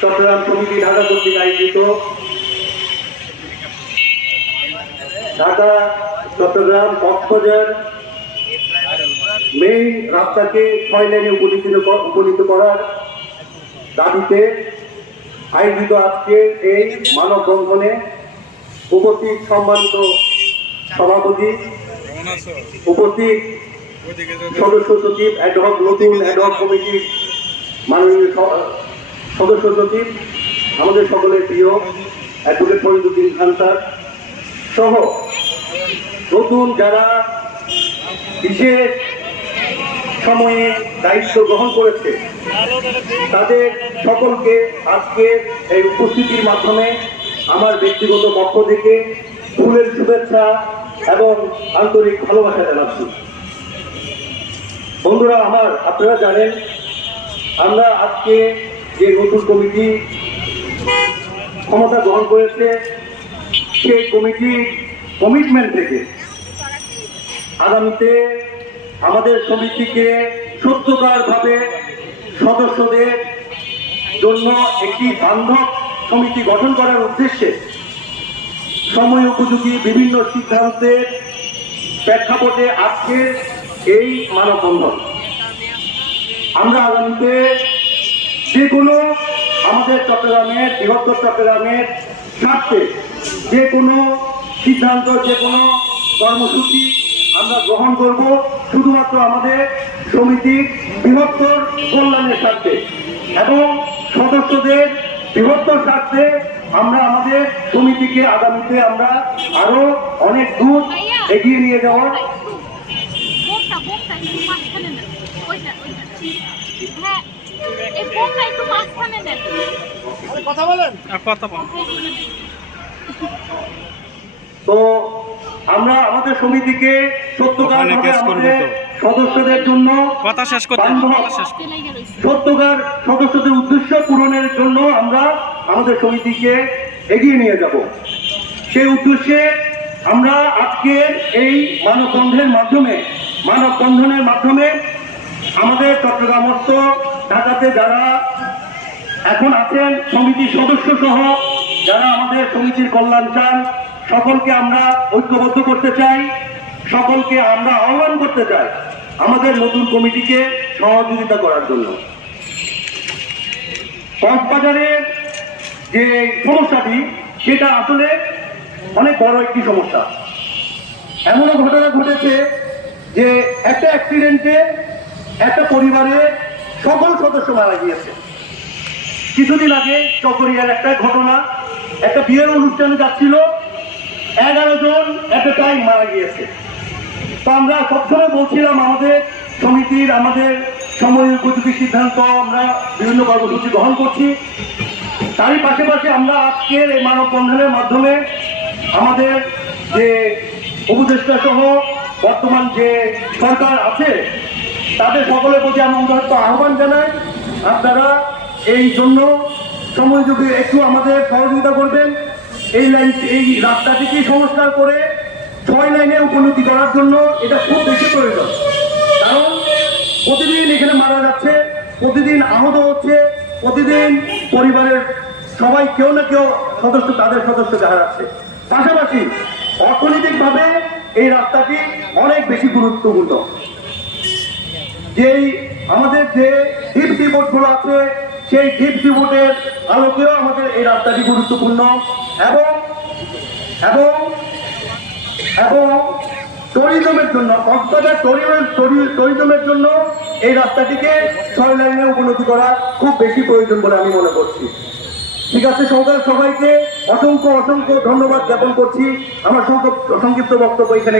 Chittagong committee Dhaka কর্তৃক আয়োজিত। Dhaka, Chittagong Cox's Bazar main রাস্তাকে ছয় লেনে উপনীত উপনীত করার দাবিতে আয়োজিত আজকে এই মানববন্ধনে উপস্থিত সম্মানিত সভাপতি, উপস্থিত সদস্য সচিব অ্যাডহক নতুন অ্যাডহক কমিটির মাননীয় সদস্য সচিব, আমাদের সকলের প্রিয় অ্যাডভোকেট ফরিদুদ্দিন খান স্যার সহ নতুন যারা বিশেষ সময়ে দায়িত্ব গ্রহণ করেছে, তাদের সকলকে আজকে এই উপস্থিতির মাধ্যমে আমার ব্যক্তিগত পক্ষ থেকে ফুলের শুভেচ্ছা এবং আন্তরিক ভালোবাসা জানাচ্ছি। বন্ধুরা, আমার আপনারা জানেন আমরা আজকে যে নতুন কমিটি ক্ষমতা গ্রহণ করেছে, সেই কমিটি কমিটমেন্ট থেকে আগামীতে আমাদের সমিতিকে সত্যকারভাবে সদস্যদের জন্য একটি বান্ধব সমিতি গঠন করার উদ্দেশ্যে সময় উপযোগী বিভিন্ন সিদ্ধান্তের প্রেক্ষাপটে আজকের এই মানববন্ধন। আমরা আগামীতে যে কোনো আমাদের চট্টগ্রামের বৃহত্তর চট্টগ্রামের স্বার্থে যে কোনো সিদ্ধান্ত, যে কোনো কর্মসূচি আমরা গ্রহণ করব শুধুমাত্র আমাদের সমিতির বৃহত্তর কল্যাণের স্বার্থে এবং সদস্যদের বৃহত্তর স্বার্থে আমরা আমাদের সমিতিকে আগামীতে আমরা আরও অনেক দূর এগিয়ে নিয়ে যাওয়ার কথা বলেন কথা তো আমরা আমাদের সমিতিকে সত্যকার। সদস্যদের জন্য কথা শেষ করতে সত্যকার সদস্যদের উদ্দেশ্য পূরণের জন্য আমরা আমাদের সমিতিকে এগিয়ে নিয়ে যাব সেই উদ্দেশ্যে আমরা আজকের এই মানববন্ধনের মাধ্যমে মানববন্ধনের মাধ্যমে আমাদের চট্টগ্রামস্থ ঢাকাতে যারা এখন আছেন সমিতির সদস্য সহ, যারা আমাদের সমিতির কল্যাণ চান, সকলকে আমরা ঐক্যবদ্ধ করতে চাই, সকলকে আমরা আহ্বান করতে চাই আমাদের নতুন কমিটিকে সহযোগিতা করার জন্য। কক্সবাজারের যে সমস্যাটি, সেটা আসলে অনেক বড় একটি সমস্যা। এমনও ঘটনা ঘটেছে যে একটা অ্যাক্সিডেন্টে একটা পরিবারে সকল সদস্য মারা গিয়েছে। কিছুদিন আগে চকরিয়ার একটা ঘটনা, একটা বিয়ের অনুষ্ঠানে যাচ্ছিল, এগারো জন এট এ টাইম মারা গিয়েছে। তো আমরা সবসময় বলছিলাম, আমাদের সমিতির, আমাদের সময় উপযোগী সিদ্ধান্ত, আমরা বিভিন্ন কর্মসূচি গ্রহণ করছি। তারই পাশাপাশি আমরা আজকের এই মানববন্ধনের মাধ্যমে আমাদের যে উপদেষ্টা সহ বর্তমান যে সরকার আছে তাদের সকলের প্রতি আমি উদাহরণ আহ্বান জানাই, আপনারা এই জন্য সময় যুগে একটু আমাদের সহযোগিতা করবেন, এই লাইন, এই রাস্তাটিকে সংস্কার করে ছয় লাইনে উপনীতি করার জন্য এটা খুব বেশি প্রয়োজন। কারণ প্রতিদিন এখানে মারা যাচ্ছে, প্রতিদিন আহত হচ্ছে, প্রতিদিন পরিবারের সবাই কেউ না কেউ সদস্য, তাদের সদস্য সদস্যকে হারাচ্ছে পাশাপাশি অর্থনৈতিকভাবে এই রাস্তাটি অনেক বেশি গুরুত্বপূর্ণ। যেই আমাদের যে ডিপ ডিবোটগুলো আছে, সেই ডিপ ডিবোটের আলোকেও আমাদের এই রাস্তাটি গুরুত্বপূর্ণ। এবং এবং এবং ট্যুরিজমের জন্য কক্সবাজার ট্যুরিজমের জন্য এই রাস্তাটিকে ছয় লাইনে উপলব্ধি করা খুব বেশি প্রয়োজন বলে আমি মনে করছি। ঠিক আছে সরকার সবাইকে অসংখ্য অসংখ্য ধন্যবাদ জ্ঞাপন করছি। আমার সংক্ষিপ্ত বক্তব্য এখানে